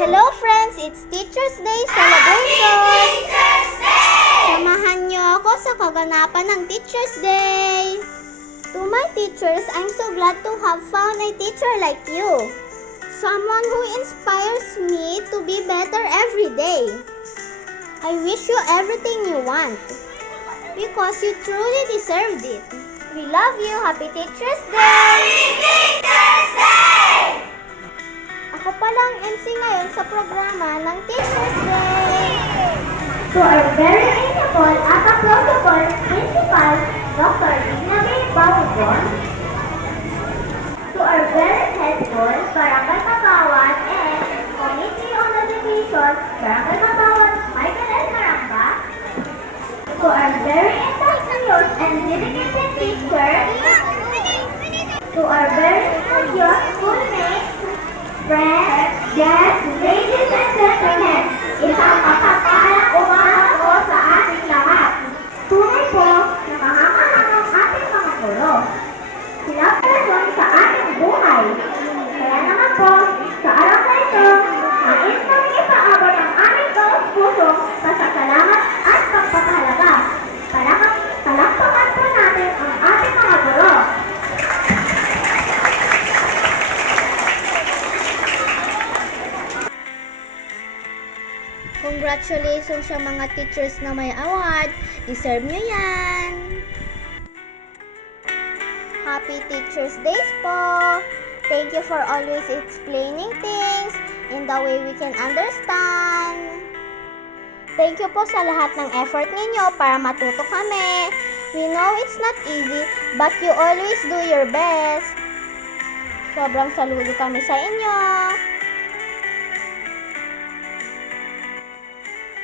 Hello friends! It's Teacher's Day celebration! Teacher's Day! Samahan niyo ako sa kaganapan ng Teacher's Day! To my teachers, I'm so glad to have found a teacher like you. Someone who inspires me to be better every day. I wish you everything you want because you truly deserved it. We love you. Happy Teacher's Day! Happy Teacher's Day! Ako pala ang MC ngayon sa programa ng Teacher's Day. To our very amiable at approachable Principal, Dr. Ignacio Bawibon. To our very helpful Barangay Mabawat and Committee on Education, Barangay Mabawat, Michael L. Maramba. To our very industrious and dedicated teachers. To our very studious schoolmates, friends, guests, ladies and gentlemen, isang mapagpahalang umaga po sa ating lahat. Tunay po na mahanga-hangang ating mga guro. Sila person sa ating buhay. Kaya naman po, sa araw na ito, nais namin ipaabot ang aming taos-pusong pasasalamat at pagpapahalaga. Palakpakan po natin ang ating mga guro. Congratulations sa mga teachers na may award. Deserve nyo yan. Happy Teacher's Days po. Thank you for always explaining things in the way we can understand. Thank you po sa lahat ng effort ninyo para matuto kami. We know it's not easy, but you always do your best. Sobrang saludo kami sa inyo.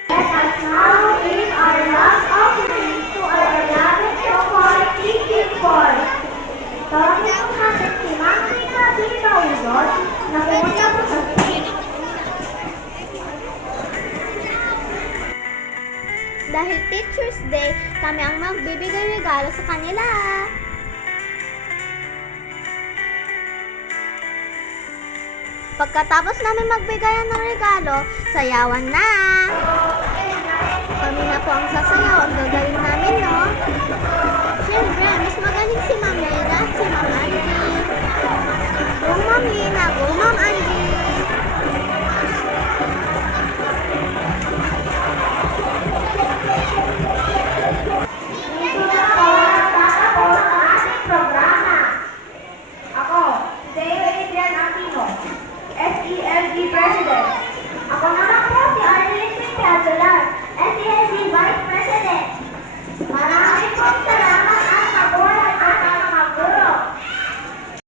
Let us now give our last offering to our beloved Chocolate Teaching Boys. Tawagin po natin si Ma'am Rina B. Bawidon na pumunta po sa stage. Dahil Teacher's Day, kami ang magbibigay regalo sa kanila. Pagkatapos namin magbigayan ng regalo, sayawan na! Kami na po ang sasayaw. Ang gagawin namin, no?